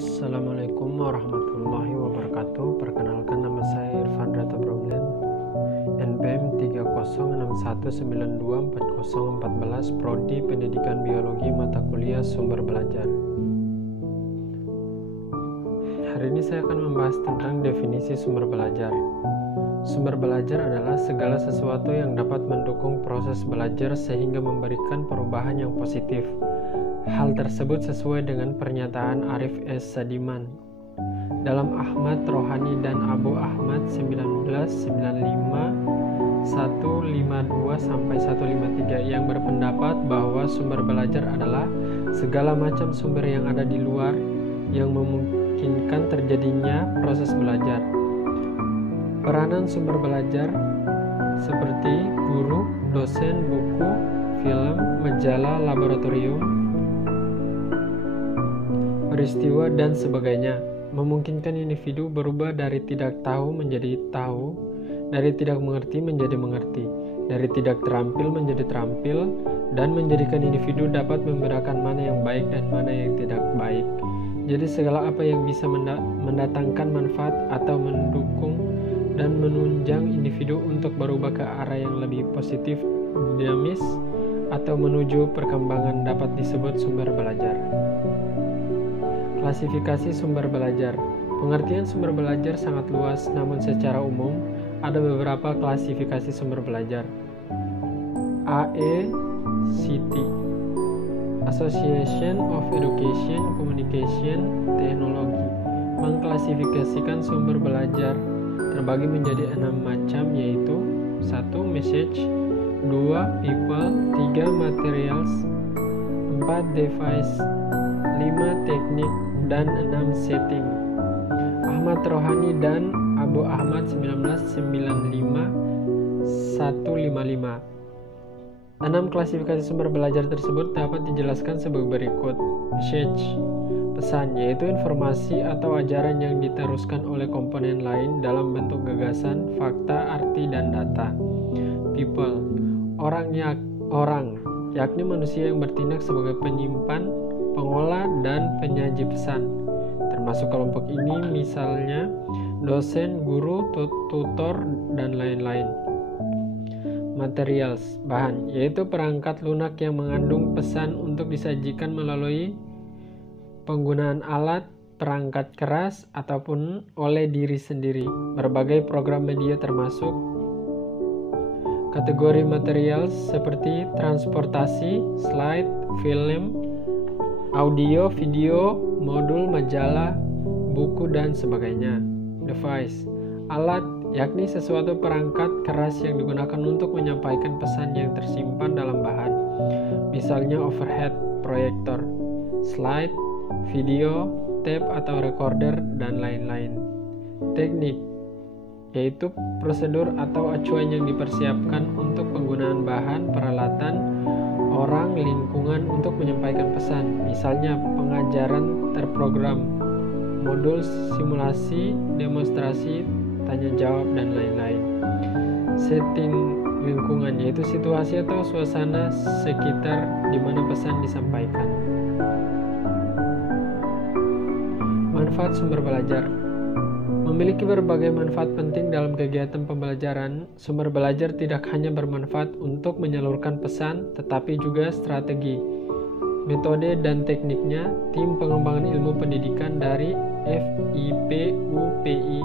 Assalamualaikum warahmatullahi wabarakatuh. Perkenalkan, nama saya Irfan Rata Bromlen, NPM 3061924014, Prodi Pendidikan Biologi, mata kuliah Sumber Belajar. Hari ini saya akan membahas tentang definisi sumber belajar. Sumber belajar adalah segala sesuatu yang dapat mendukung proses belajar sehingga memberikan perubahan yang positif. Hal tersebut sesuai dengan pernyataan Arif S. Sadiman dalam Ahmad Rohani dan Abu Ahmad 1995-152-153 yang berpendapat bahwa sumber belajar adalah segala macam sumber yang ada di luar yang memungkinkan terjadinya proses belajar. Peranan sumber belajar seperti guru, dosen, buku, film, majalah, laboratorium, peristiwa, dan sebagainya memungkinkan individu berubah dari tidak tahu menjadi tahu, dari tidak mengerti menjadi mengerti, dari tidak terampil menjadi terampil, dan menjadikan individu dapat membedakan mana yang baik dan mana yang tidak baik. Jadi segala apa yang bisa mendatangkan manfaat atau mendukung dan menunjang individu untuk berubah ke arah yang lebih positif, dinamis, atau menuju perkembangan dapat disebut sumber belajar. Klasifikasi sumber belajar. Pengertian sumber belajar sangat luas, namun secara umum ada beberapa klasifikasi sumber belajar. AECT, Association of Education Communication Technology, mengklasifikasikan sumber belajar terbagi menjadi 6 macam, yaitu 1. Message, 2. People, 3. Materials, 4. Device, 5. Teknik, dan 6. Setting. Ahmad Rohani dan Abu Ahmad 1995-155. 6 klasifikasi sumber belajar tersebut dapat dijelaskan sebagai berikut. Message, pesan, yaitu informasi atau ajaran yang diteruskan oleh komponen lain dalam bentuk gagasan, fakta, arti, dan data. People, orang, yakni manusia yang bertindak sebagai penyimpan, pengolah, dan penyaji pesan. Termasuk kelompok ini misalnya dosen, guru, tutor, dan lain-lain. Materials, bahan, yaitu perangkat lunak yang mengandung pesan untuk disajikan melalui penggunaan alat, perangkat keras, ataupun oleh diri sendiri. Berbagai program media termasuk kategori materials seperti transportasi, slide, film, audio, video, modul, majalah, buku, dan sebagainya. Device, alat, yakni sesuatu perangkat keras yang digunakan untuk menyampaikan pesan yang tersimpan dalam bahan, misalnya overhead proyektor, slide, video, tape atau recorder, dan lain-lain. Teknik, yaitu prosedur atau acuan yang dipersiapkan untuk penggunaan bahan, peralatan, orang, lingkungan untuk menyampaikan pesan, misalnya pengajaran terprogram, modul simulasi, demonstrasi, tanya jawab, dan lain-lain. Setting, lingkungan, yaitu situasi atau suasana sekitar di mana pesan disampaikan. Manfaat sumber belajar. Memiliki berbagai manfaat penting dalam kegiatan pembelajaran. Sumber belajar tidak hanya bermanfaat untuk menyalurkan pesan, tetapi juga strategi, metode, dan tekniknya. Tim pengembangan ilmu pendidikan dari FIPUPI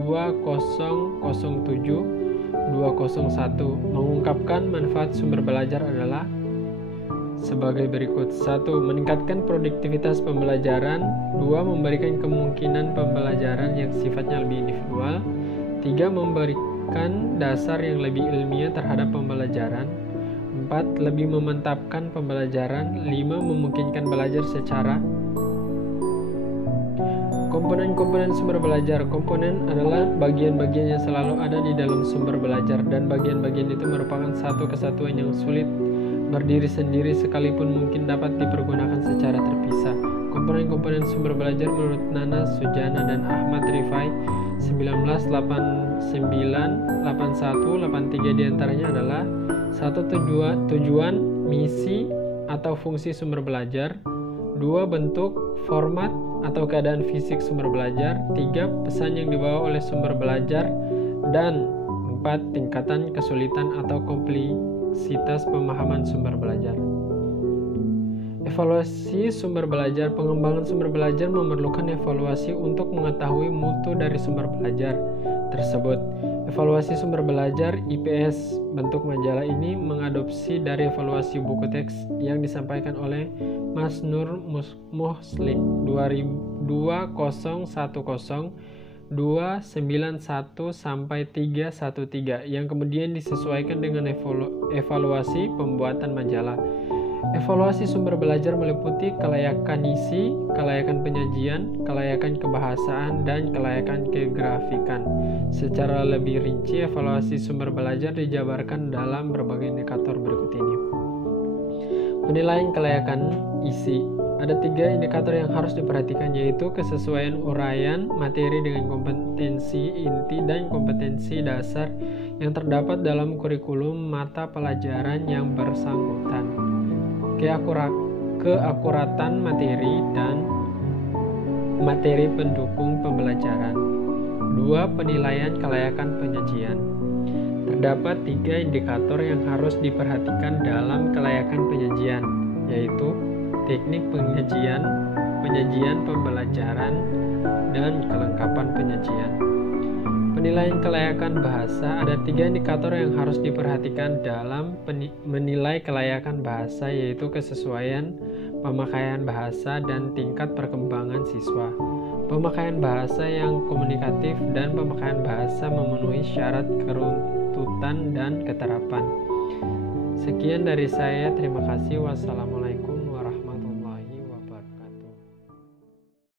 2007-201 mengungkapkan manfaat sumber belajar adalah sebagai berikut. 1. Meningkatkan produktivitas pembelajaran. 2. Memberikan kemungkinan pembelajaran yang sifatnya lebih individual. 3. Memberikan dasar yang lebih ilmiah terhadap pembelajaran. 4. Lebih memantapkan pembelajaran. 5. Memungkinkan belajar secara. Komponen-komponen sumber belajar. Komponen adalah bagian-bagian yang selalu ada di dalam sumber belajar, dan bagian-bagian itu merupakan satu kesatuan yang sulit berdiri sendiri sekalipun mungkin dapat dipergunakan secara terpisah. Komponen-komponen sumber belajar menurut Nana Sujana dan Ahmad Rifai 1989-81-83 diantaranya adalah 1. Tujuan, misi atau fungsi sumber belajar. 2. Bentuk, format, atau keadaan fisik sumber belajar. 3. Pesan yang dibawa oleh sumber belajar. Dan 4. Tingkatan kesulitan atau kompleksitas pemahaman sumber belajar. Evaluasi sumber belajar. Pengembangan sumber belajar memerlukan evaluasi untuk mengetahui mutu dari sumber belajar tersebut. Evaluasi sumber belajar IPS bentuk majalah ini mengadopsi dari evaluasi buku teks yang disampaikan oleh Mas Nur Muhslik 2010 291 sampai 313 yang kemudian disesuaikan dengan evaluasi pembuatan majalah. Evaluasi sumber belajar meliputi kelayakan isi, kelayakan penyajian, kelayakan kebahasaan, dan kelayakan kegrafikan. Secara lebih rinci, evaluasi sumber belajar dijabarkan dalam berbagai indikator berikut ini. Penilaian kelayakan isi. Ada 3 indikator yang harus diperhatikan, yaitu kesesuaian uraian materi dengan kompetensi inti dan kompetensi dasar yang terdapat dalam kurikulum mata pelajaran yang bersangkutan, keakuratan materi, dan materi pendukung pembelajaran. 2. Penilaian kelayakan penyajian. Terdapat 3 indikator yang harus diperhatikan dalam kelayakan penyajian, yaitu teknik penyajian, penyajian pembelajaran, dan kelengkapan penyajian. Penilaian kelayakan bahasa. Ada 3 indikator yang harus diperhatikan dalam menilai kelayakan bahasa, yaitu kesesuaian pemakaian bahasa dan tingkat perkembangan siswa, pemakaian bahasa yang komunikatif, dan pemakaian bahasa memenuhi syarat keruntutan dan keterapan. Sekian dari saya, terima kasih. Wassalamualaikum.